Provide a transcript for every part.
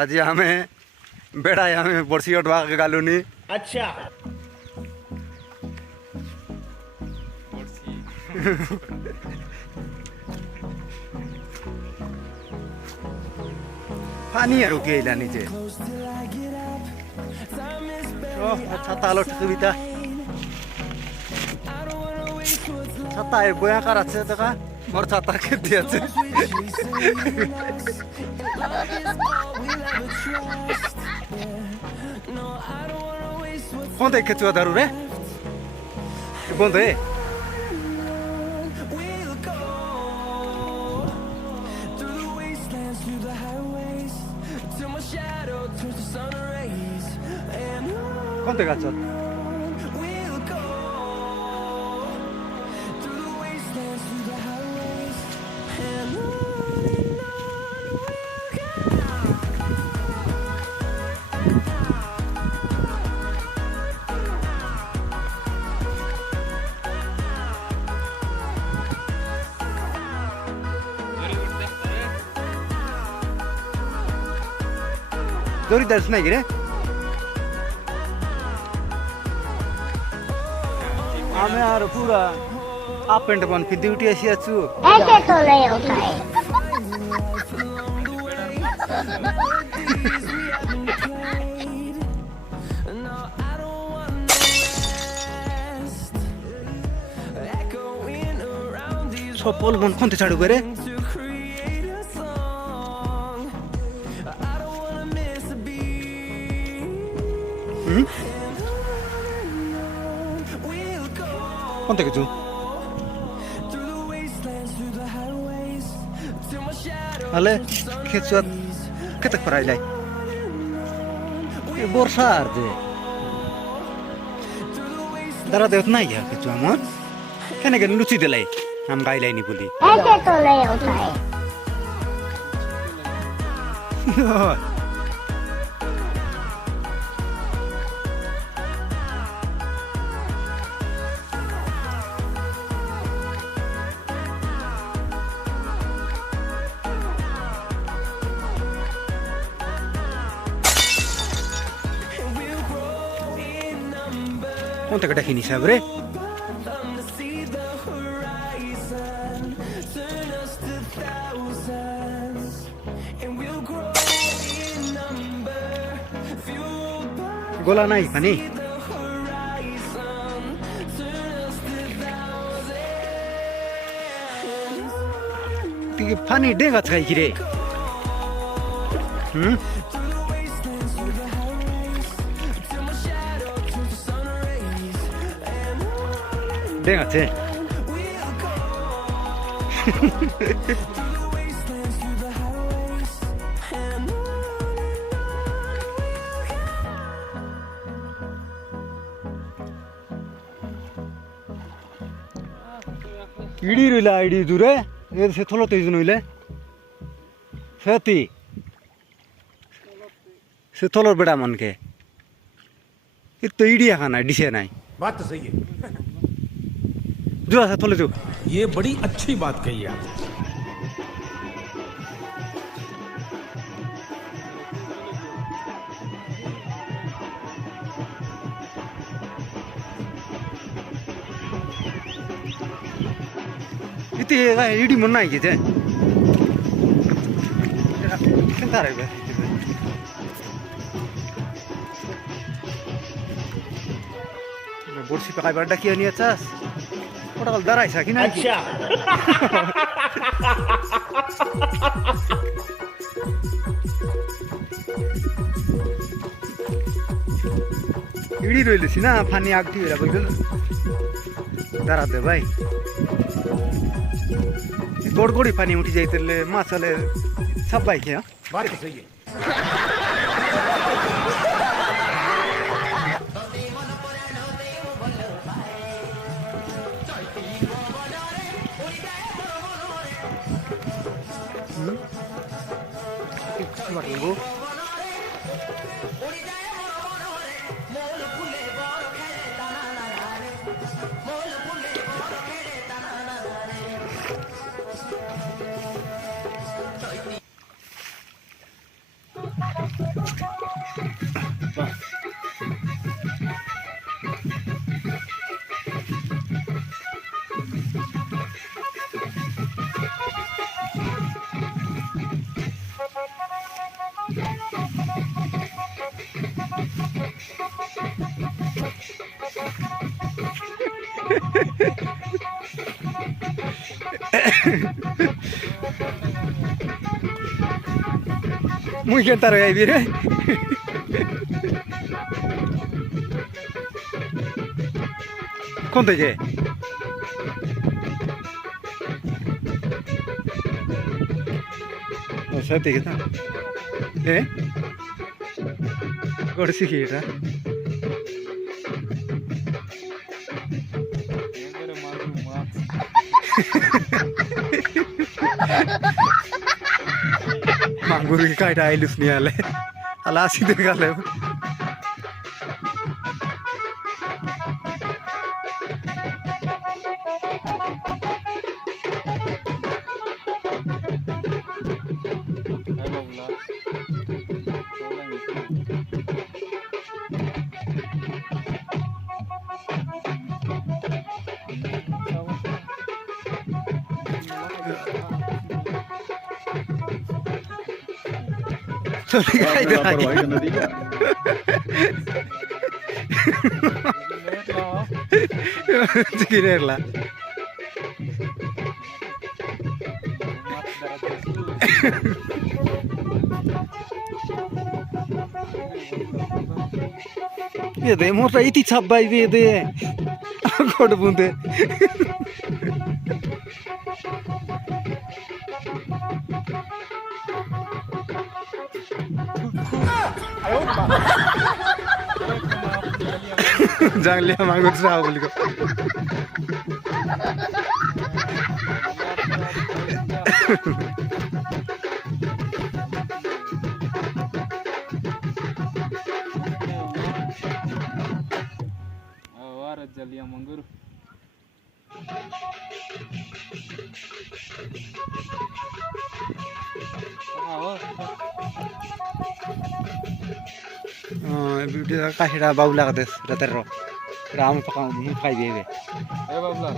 आज हमें बेड़ा हमें बरसी उठवा के गालूनी। अच्छा पानीहरू केही नीचे छाता लो ठुबिता छाता है बोया का रास्ते तक और छाता के दिया से कौन देखे चुआ दारू रे कौन दे कौन देगा चल जोरी दर्शन है गिरे हमें यार पूरा आप पेंट बन फिर ड्यूटी ऐसी अच्छू ऐसे तो नहीं होता है। सपोल बन कौन थे छाड़ू करे कौन थे किचू अले खेचुआ केतक पराई लाई बोरसा अर्जे दरा देवत नहीं है खेचुआ मन कहने के लुची दिलाई हम गाई लाई नहीं बोली ऐसे तो नहीं होता है। कौन तक देखी साहब रे गोला नहीं पानी पानी डेगा छाई कि रे डेगा छे इडी रुला इडी दूरे ये से थोलो तेज नइले फेती से थोलो बड़ा मन के ये तो इडिया खाना डिसे नहीं बात तो सही है। जो ऐसा थोले जो ये बड़ी अच्छी बात कही आप। इतने इडी मन नहीं किसे किंता रहे बे बोर्सी पकाई बड़ा किया नहीं अच्छा ओटा कल दराई सा कि ना अच्छा इडी रोइले सिना फानी आगती होला बइगल दरा दे भाई गोड़ गोड़ी पानी उठी जाइतले माछले सब भाई के बात तो सही है। मुई के तार गाइबी रे कौन थे जे सत्य के था ए गोड़ सिखीटा मांगुर की काटा आइलुस नहीं आले अला सीधे काले तो दिखाई दे रहा है चिकिरेला ये दे मोटा इति छब्बाई दे कोड बुंदे jangan lihat manggut sah beli kok. Awar jaliya manggur. Beauty kasih dah bau lah kates, dah terro. Ram pakang mukai bebe. Ayo babla.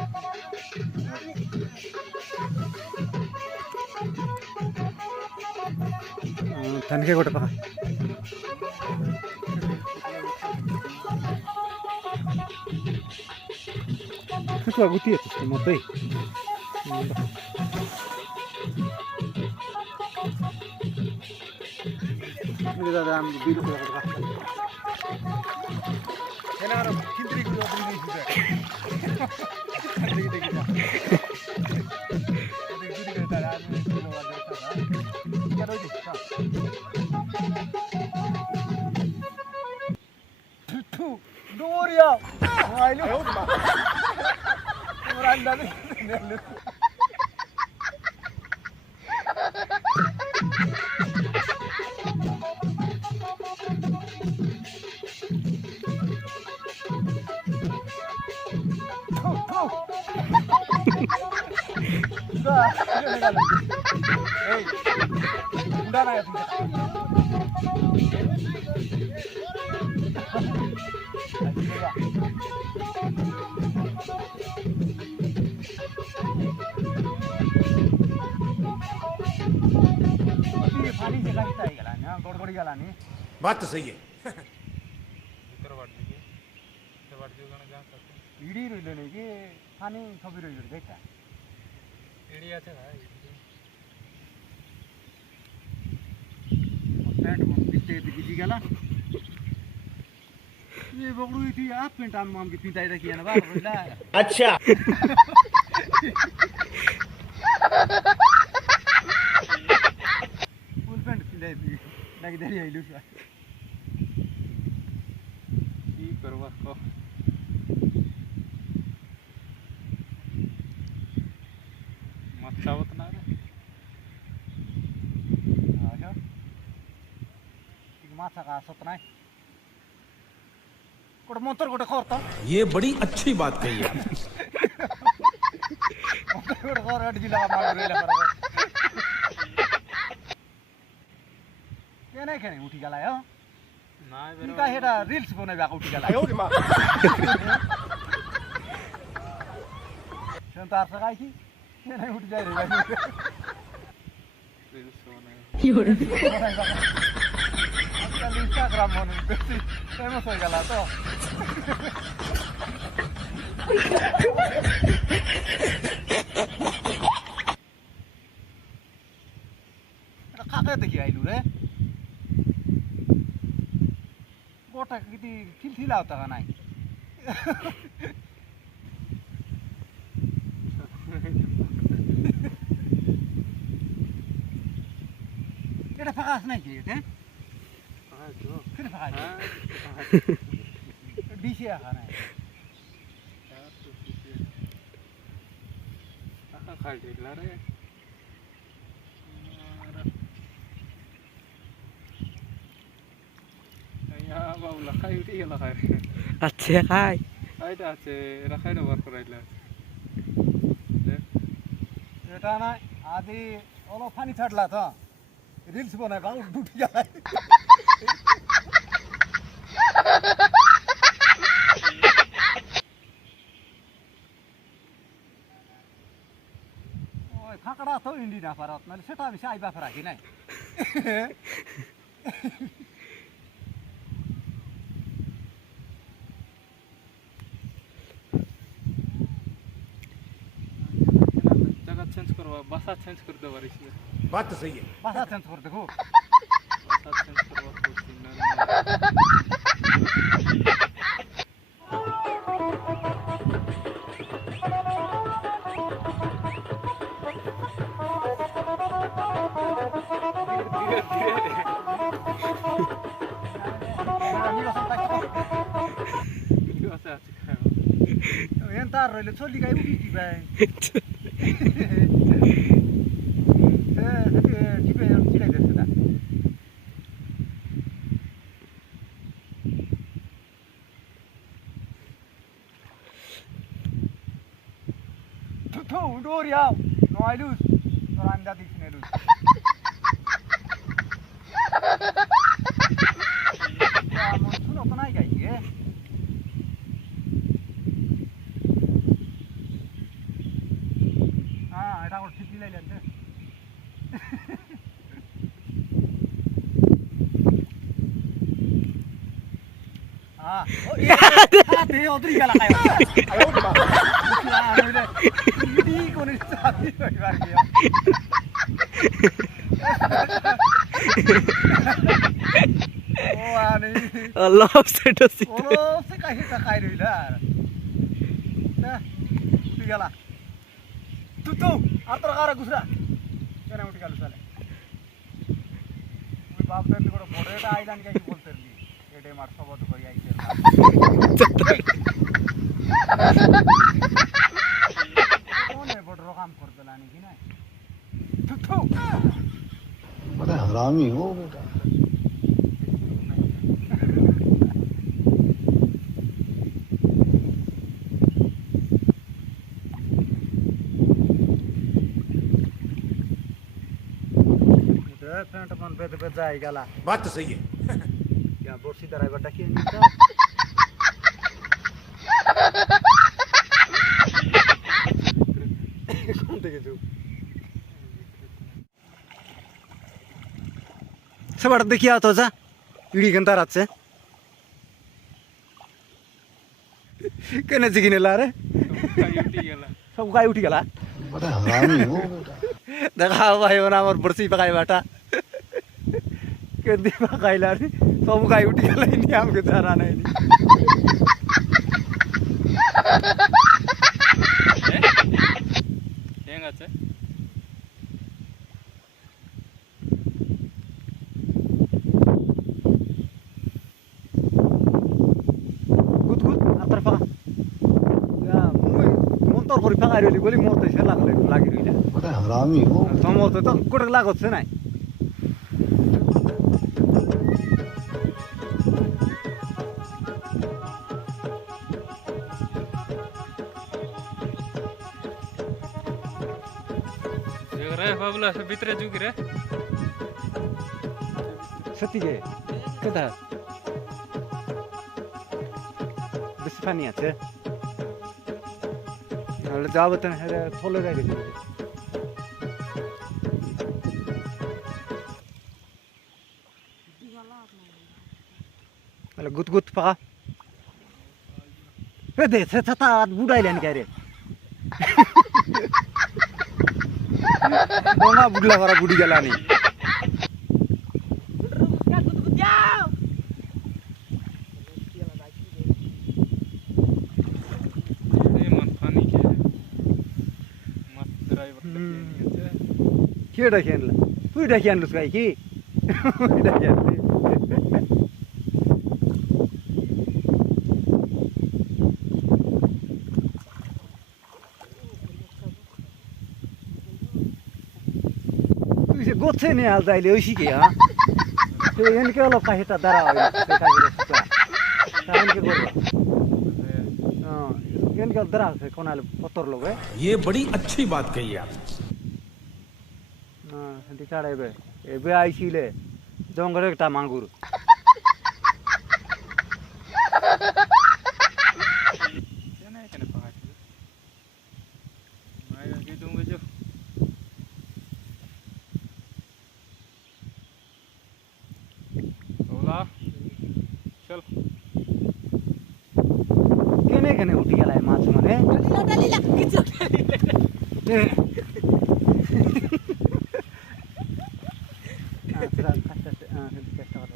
Thank you kota pakang. Itu aku tiap tu, motor. Ini dah dalam biru kota pakang. Kenapa? Kintri kuda beri juga. Doria, ayo ma. Orang dah ni. Hey, udah naik tu. पानी जगह ही चाहिए गला ना गड़बड़ी गला नहीं बात तो सही है इडी रहिलो नहीं कि पानी थपी रहिलो देखा इडी আছে ভাই पैंट बिस्ते बिजी गला ये बगड़ू थी आप पेंट आम की पिताई रखी है ना बाप बोला अच्छा फुल पेंट पिलाई थी लगी दे आई लुसा की करवा को मत सावत ना रे आजा एक माथा का सतना कोड मोटर कोड करता ये बड़ी अच्छी बात कही है कोड कर अट जिला मार रेला कर के नहीं खेने उठी गला हो ना इनका हेडा रील्स बने बा उठी गला आयो रे मां संतार सगाई की के नहीं उठ जाए रे भाई रील्स होने आजकल इंस्टाग्राम में बेसी फेमस हो गला तो কোনে দেখি আইলু রে গোটা কিতি খিলখিলা হতা নাই এটা ফাঁকা আছে নাকি এটা কেন ফাঁকা আছে ডিসি আহা নাই খাই দিলা রে বাবুলা খাই উঠে গেল খাই আচ্ছা খাই খাইটা আছে এরা খাই ব্যবহার করাইলা এটা না আদি অলপ পানি ছাড়লা তো রিলস বনাই বাবু ডুটি যায় ওই ফাঁকড়া তো ইন্ডি না পারত নাহলে সেটা আমি আইবা রাখি নাই জায়গা চেঞ্জ করবা বাসা চেঞ্জ করে দেওয়া পারিস बात तो सही है ভাষা চেঞ্জ করে দেখো বাসা চেঞ্জ করবা করছি না ಎಂತ ರೈಲು ಚೋಲಿಗಾಯಿ ಉಡಿತಿ ಬಾಯ್ ಟಿಪೆ ಚಿಡೈ ದೇಸದ ಥು ಉಡೋರಿಯಾ ನೋಯ್ಲುಸ್ ರಾಂದಾ ದಿಕ್ನೆಲುಸ್ ಯಾ ಮನ್ಸುನ কোনায় গাই গে এটা ওর ঠিক লাইলেন রে তে ওদরি গেলা খায় আয়ো বাবা আরে ইডি কোনে চাবি হইবার গিয়া ও আনি আল্লাহ সেটাছি ও সে কাহিটা খাই রইলা না উঠি গেলা তুতু আতর কারা গুছরা কেন উঠি গেল চলে ওই বাপ দেন বড় বড় এটা আইলান কি বলতে নি এডে মার সবত করি আইছে কোনে বড় কাম করতে লানি কি না তুতু बड़ा हरामी हो बेटा पैंट मन पे पे जाई गला बात तो सही है या बोर्सी ड्राइवर डाकिए निका কোন থেকে যু সবার দেখিয়া তো যা ইড়ি গন্তা রাতছে কেনে জিগিনে লারে খাই উঠে গেল সব গায়ে উঠি গেলা बड़ा हरामी हो बेटा দেখা ভাই ওনা আমার বর্ষি পাকাই বাটা কে দি পাকাইলা রে সব গায়ে উঠি গেলা নি আমাকে জানা নাই নি হেং আছে গুদ গুদ আতর পাকা ইয়া মুই মন্তর করি পাকাই রইলি বলি মরতে সে লাগলে লাগি রইলা बड़ा हरामी हो সমস্ত তো কোটে লাগছে নাই রে বাবুলা সে ভিতরে যুগ রে সত্যি কেদা বেশি পানি আছে তাহলে যাবো তো থলে যাই তাহলে গুত গুত পাকা দে সে ছাতা বুড়াইলেন কে রে ডোঙা বুড়লা করা বুড়ি গেলানি বলে কি নিয়েছে কে ডাকি আনলা তুই ডাকি আনলুস গাই কি ডাকি আনলি তুই সে গোছে নিয়ে আল যাইলে ওই শিখে হ্যাঁ এখানকে হলো কাহিটা দাঁড়া হয় এখানকে করবো এখানকে দাঁড়া আছে কোনালে পতর লোক ये बड़ी अच्छी बात कही आप হ্যাঁ সেটি ছাড়াইবে এবে আইছিলে জঙ্গলের একটা মাগুর কেন এখানে পাওয়া ছিল মায়ের আগে তুমি যাও ওলা চল কেনে কেনে উঠি গেল মাছ মানে চেষ্টা করো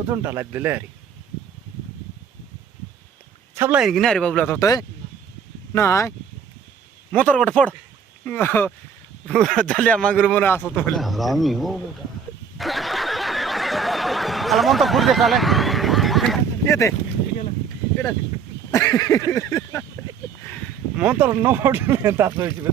ওজনটা লাগ দিলে আরে ছাপলাই নাকি না রে বাবুলা তো নাই মোটর গোটে ফোড় জালিয়া মাগুর মনে আসো তো বলে हरामी हो बेटा আলা মন তো ফুটবে তাহলে এতে এটা মন তো নোট তার হয়েছিল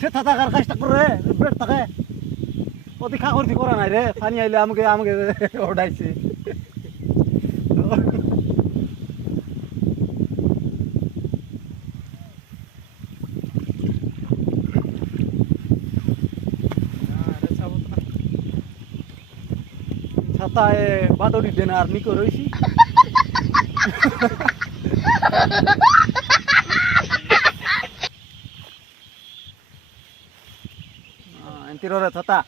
সে থাকার কাজটা করে বেড থাকে অতি খাকরতি করা নাই রে পানি আইলে আমাকে আমাকে ওঠাইছে ছাতায় বাদরি দেন আর নিকো রয়েছি এন্তিররে ছাতা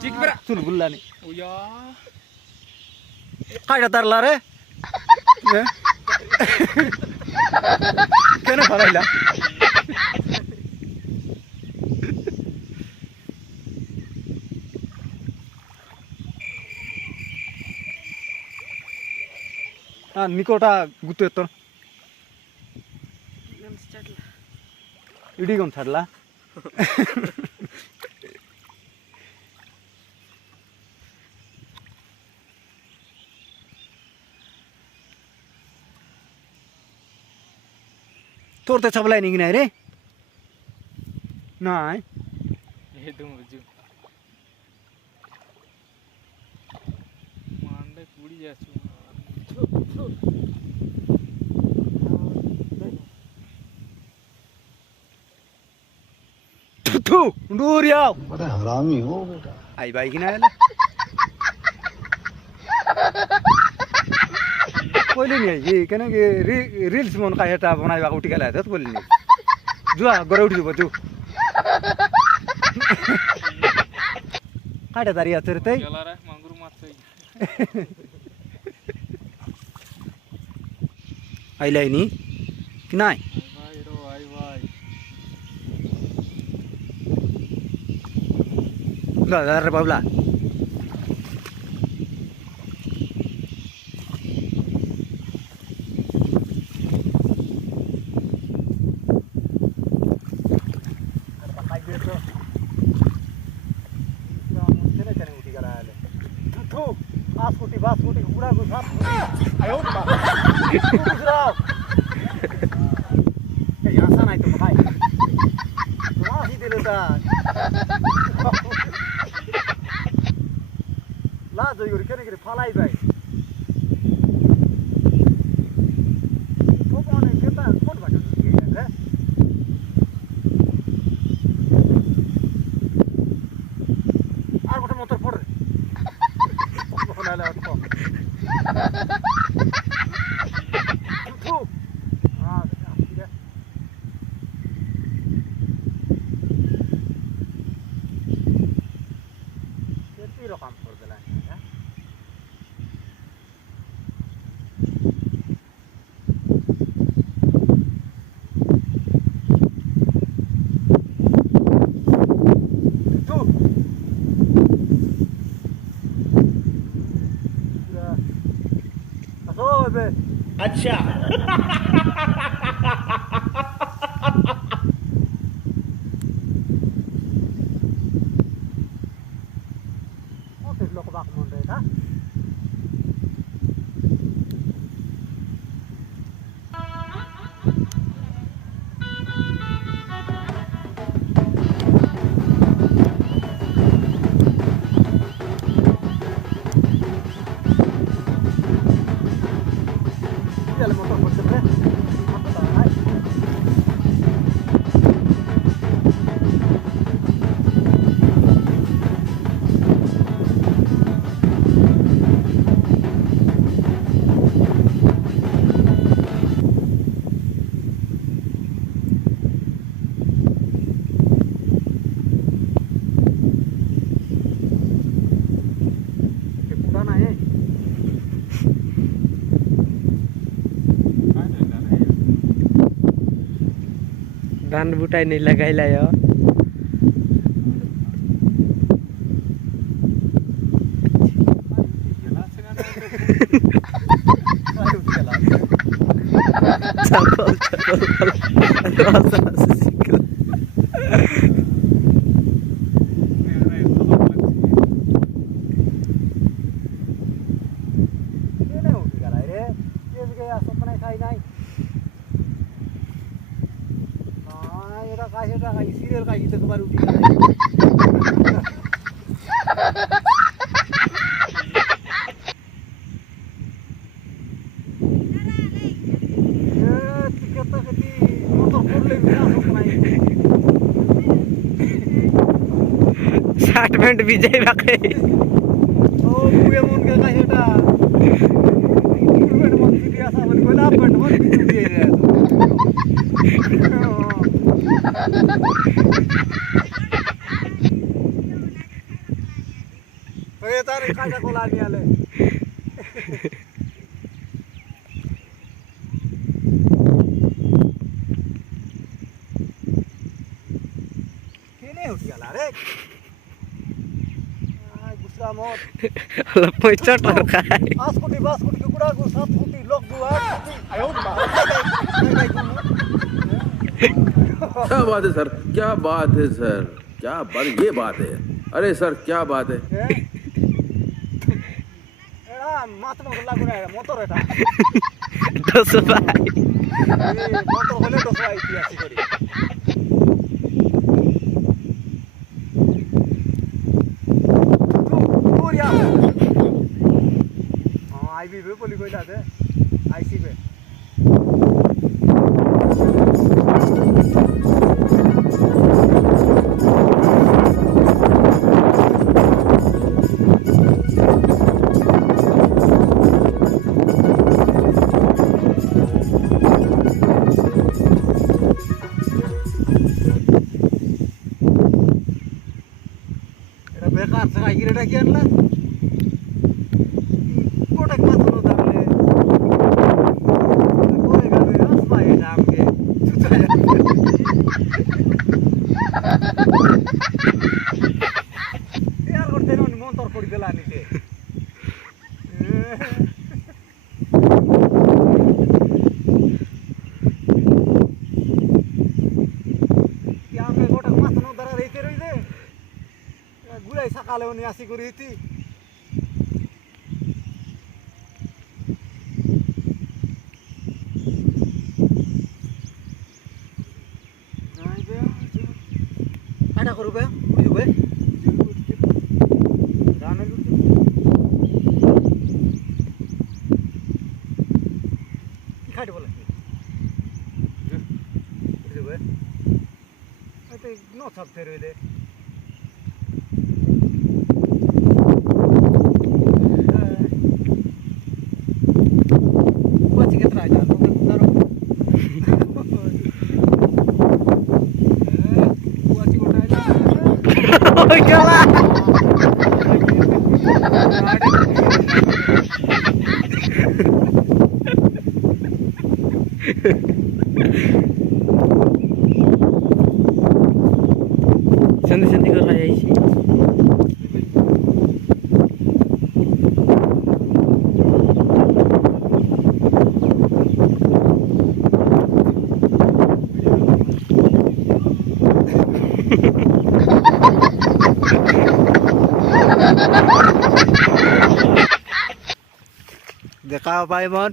ঠিক বেরা চুল গুল্লানি ওয়া কাইটা তারলা রে কেন ফারাইলা নিকোটা গুতো তোর ইডি গম ছাড়লা তোর তো ছাপলাই নাকি নাই রে নাই ఏ దుమ్ము మా అండే కుడి చేస్తు तू दूर आओ बड़ा हरामी हो बेटा आई भाई की ना आले कोइले नहीं ये कने के रील्स मन का हेटा बनाइबा उठी गेला त कोइले नहीं जुआ गरे उठी बजु काटे दारिया चरते గెలారా మంగురు మాత్రై आइलाई नि कि नाइ ভাই রো আই ভাই रे बाबला लाज हो गयो केने फलाई भाइ फोपाउने केता कोट भाटो रे आर गोटे मोटर पड बनाले अतो थु हां ठीक है केती रकम कर देला ते लोक बाक म्हणतोय का त्याला मोठा पडतो रे मोठा नाही ते पुढा नाही धान बुटाई नहीं लगाइला यो चपल सिरियल का इथं बार उठी शर्ट पैंट विजय बाके ओ मुगे मुन के काय हेटा पेट मन किती असा म्हणजे कोणा पेट मन किती रे हे तारे काचा कोला आली आले केने उठी आला रे गुस्सा मत पैसा टरका आज कुटी बस कुटी कुडा गु सात कुटी लोक दुआ आयो क्या बात है सर, क्या बात है सर, क्या बात, ये बात है। अरे सर क्या बात है। एड़ा मात में लागू ना मोटर एटा दस भाई ए मोटर होले दस भाई इतिहास करी तू पूरिया हां आईबी पे बोली कोई जाते आईसी पे बेकार सगळा इरेटा केला कोटक मात्र दाबले कोई गावे असमा हे नाम के यार कोणते नोनी मोंतर पडी गेला आणि ते क्या में कोटक मात्र दरा रे के रही दे गुड़ाई सकाले उन्हें आसी करी थी आना करो बे उड़ी बे गाना लूट खाड़ी बोला उड़ी बे अते नो सब तेरे ले संधि संधि कर रहा है इसी পাই মন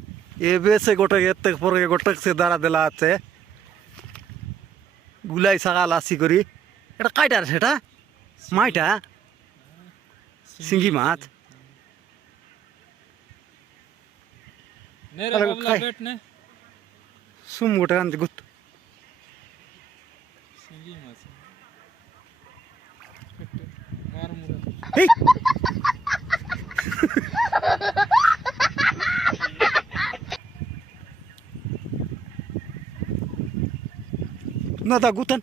এ বেছে গোটে এতে পরে গোটে সে দাঁড়া দিলা আছে গুলাই সাগা লাসি করি এটা কাইটার সেটা মাইটা সিঙ্গি মাছ নে রে আরে বাবলা খাই। বেট নে সুম গোটে আনতে গুত সিঙ্গি মাছ মার মুরা এই না দা গুতন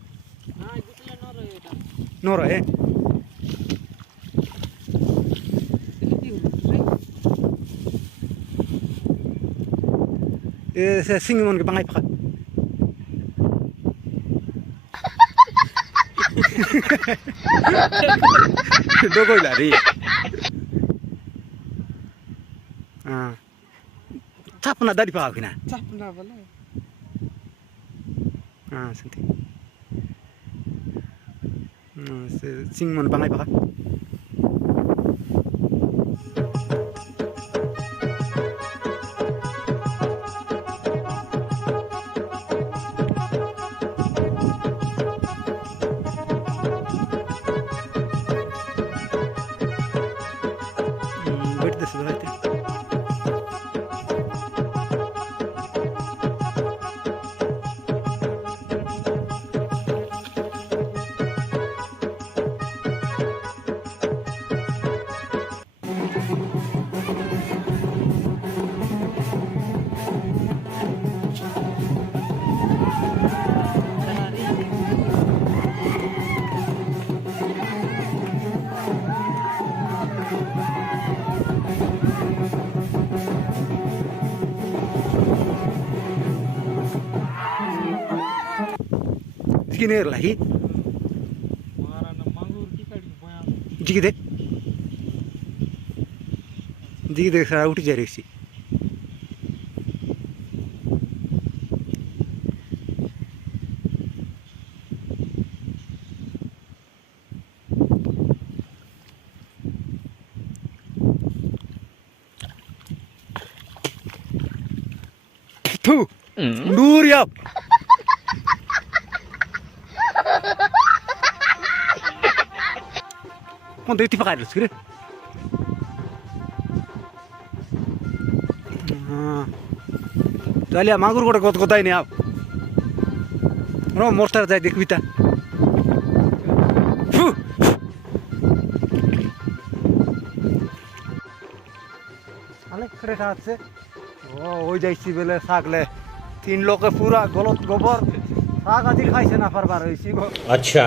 না গুতলে ন রে এটা নর এ এ সে সিঙ্গি মন কে বাঙাই পাকা ডগইলা রে চাপনা দাড়ি পাওয়া কিনা চাপ না বলে সেটি সে সিং মন বাঙাই পাকা বেটতেছে ধরাইতে Skinner lagi, মারা না মাগুর কি কাটি বয়া jiki dek sara uti jari sih. Tuh, nur ya. Kau dari tipe kaya lu sih? তাহলে মাগুর গোটা কত কথাই নেই আপ মোস্টার যাই দেখবি তা অনেক ফ্রেশ আছে ও ওই যাইছি বেলে শাকলে 3 লোকে পুরা গলত গোবর শাক আজি খাইছে না পারবার হইছি अच्छा